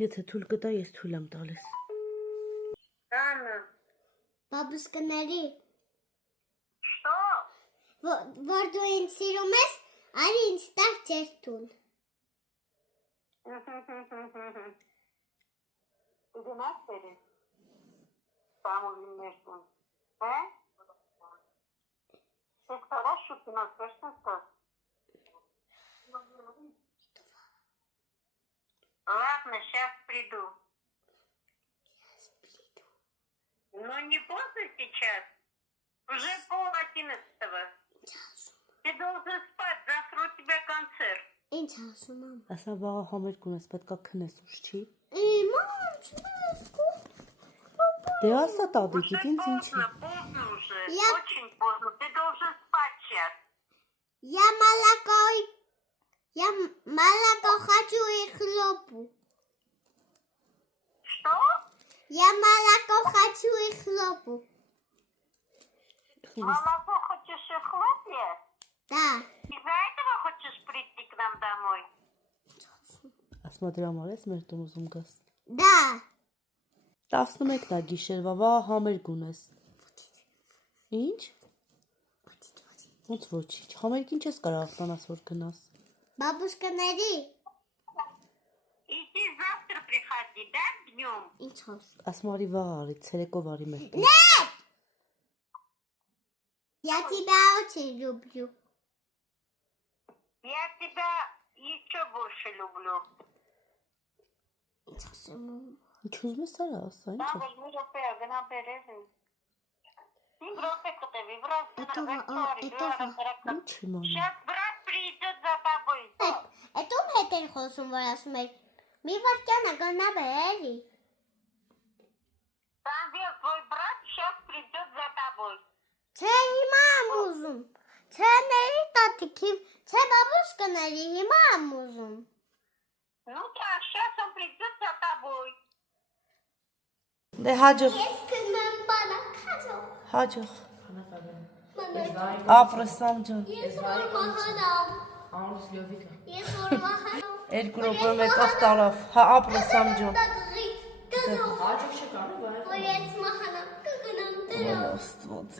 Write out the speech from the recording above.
Եթե թույլ կտա, ես թույլ եմ տալիս։ Анна, Բաբուսկների, что? որ դու ինձ սիրում ես, արի ինձ տար ջեր տուն։ Иди на сфере. Самый между. Ты стараешь шутки на точно что? Ладно, сейчас приду. Ну не поздно сейчас. Уже 10:30. Ты должен спать, завтра у тебя концерт. Ինչ ասում եմ։ Ասա վաղը համերգ ունես, պետք է քնես ուշ չի։ Մամ, չնայսկու։ Դե ասա տատիկիդ ինձ ինչի։ Поздно уже, Я- очень поздно. Ты должен спать сейчас. Я молоко хочу и хлопу. Что? Я молоко хочу и хлопу. Молоко хочешь и хлопья? Да. Из-за этого хочешь прийти к нам домой? Ասմա դրա համար ես մեր տուն ուզում գաս։ Да. 11-ն է գիշերվա, վաղը համերգ ունես։ Ինչ։ Ոնց ոչինչ, համերգին չես կարող տանաս որ գնաս։ Բաբուշկաների։ Иди завтра приходи, да, днем? Ինչ աս։ Ասմա արի вաղ արի, ցերեկով արի մեր տուն։ Нет! Я тебя очень люблю. Я тебя еще больше люблю. Ինչ ասում եմ։ Ինչ ուզում ես արա, ասա, ինչ Да, է։ возьми рупе, гна березы. И рупе кутеви, брат, Это Ինչ իմանա։ Сейчас брат придет за тобой. Այդ ում հետ էր խոսում, որ ասում էր։ Մի վարքանը գնա բերի։ Там где твой брат сейчас придет за тобой. Չէ, հիմա եմ ուզում։ Չէ, ների տատիկի, չէ, բաբուշկաների, հիմա եմ ուզում։ Ну да, сейчас он придет за тобой. Դե հաջող, Ես կնեմ բանակ հաջող։ հաջող։ Մանր, Ապրեսամ ջան։ ես որ մահանամ։ Անուս լյովիկա։ Ես որ մահանամ։ Երկու րոպե մեկով տարավ։ Հա, ապրեսամ ջան։ Տակղի, կզող, Աջոք չկա, նո բայ։ որ ես մահանամ, կգնամ դրով։ Աստված